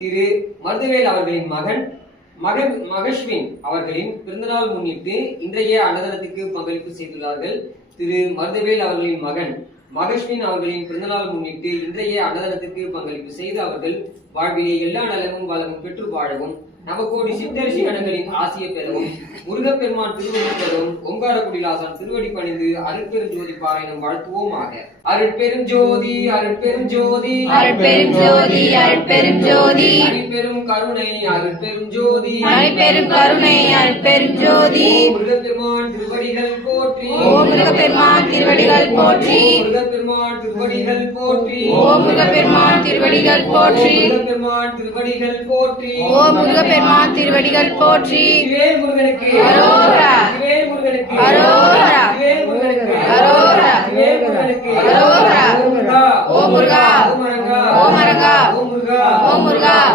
திரு மருதுவேல் அவர்களின் மகன் மகஸ்வின் அவர்களின் பிறந்தநாள் முன்னிட்டு இன்றைய அன்னதானத்துக்கு பங்களிப்பு செய்துள்ளார்கள். திரு மருதுவேல் அவர்களின் மகன் மகஸ்வின் அவர்களின் பிறந்தநாள் முன்னிட்டு இன்றைய அன்னதானத்துக்கு பங்களிப்பு செய்து அவர்கள் வாழ்விலே எல்லா நலமும் வளமும் பெற்று வாழவும் நவகோடி சித்தரிசி கணங்களின் ஆசியை பெறவும் முருகப்பெருமான் திருவடி பெறவும் ஓங்காரக்குடிலாசான் திருவடி பணிந்து அருட்பெரும் ஜோதி பாராயணம் வாழ்த்துவோமாக. அருட்பெரும் ஜோதி அருட்பெரும் ஜோதி அருட்பெரும் ஜோதி அருட்பெரும் ஜோதி அருட்பெரும் கருணை அருட்பெரும் ஜோதி அருட்பெரும் கருணை அருட்பெரும் ஜோதி முருகப்பெருமான் திருவடிகள் போற்றி ஓம் முருகப்பெருமான் திருவடிகள் போற்றி முருகப்பெருமான் திருவடிகள் போற்றி ஓம் முருகப்பெருமான் திருவடிகள் போற்றி முருகப்பெருமான் திருவடிகள் போற்றி ஓம் முருகப்பெருமான் திருவடிகள் போற்றி. வேல் முருகனுக்கு அரோரா வேல் முருகனுக்கு அரோரா வேல் முருகனுக்கு அரோரா வேல் முருகனுக்கு அரோரா ஓம் முருகா ஓம் முருகா ஓம் அரங்கா ஓம் அரங்கா ஓம் முருகா ஓம் முருகா